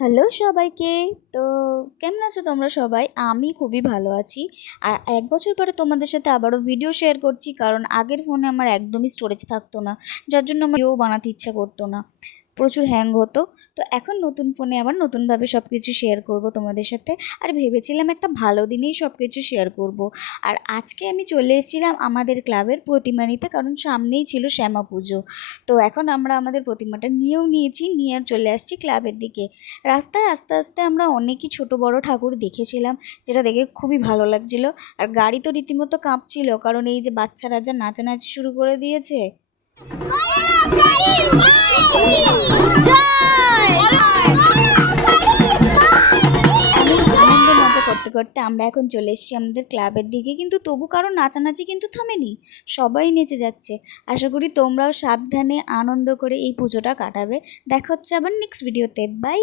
Hello সবাইকে। তো কেমন আছো তোমরা সবাই? আমি খুবই ভালো আছি। আর ১ বছর পরে তোমাদের সাথে আবারও ভিডিও শেয়ার করছি, কারণ আগের ফোনে আমার একদমই স্টোরেজ থাকতো না, যার জন্য আমার ভিডিও বানাতে ইচ্ছা করতো না, প্রচুর হ্যাং হতো। তো এখন নতুন ফোনে আবার নতুনভাবে সব কিছু শেয়ার করব তোমাদের সাথে। আর ভেবেছিলাম একটা ভালো দিনেই সব কিছু শেয়ার করব। আর আজকে আমি চলে এসেছিলাম আমাদের ক্লাবের প্রতিমা নিতে, কারণ সামনেই ছিল শ্যামা পুজো। তো এখন আমরা আমাদের প্রতিমাটা নিয়েও নিয়েছি, নিয়ে আর চলে আসছি ক্লাবের দিকে। রাস্তায় আস্তে আস্তে আমরা অনেকই ছোট বড় ঠাকুর দেখেছিলাম, যেটা দেখে খুবই ভালো লাগছিল। আর গাড়ি তো রীতিমতো কাঁপছিল, কারণ এই যে বাচ্চারা যা নাচানাচি শুরু করে দিয়েছে। আনন্দ মজা করতে করতে আমরা এখন চলে এসেছি আমাদের ক্লাবের দিকে, কিন্তু তবু কারো নাচানাচি কিন্তু থামেনি, সবাই নেচে যাচ্ছে। আশা করি তোমরাও সাবধানে আনন্দ করে এই পুজোটা কাটাবে। দেখা হচ্ছে আবার নেক্সট ভিডিওতে। বাই।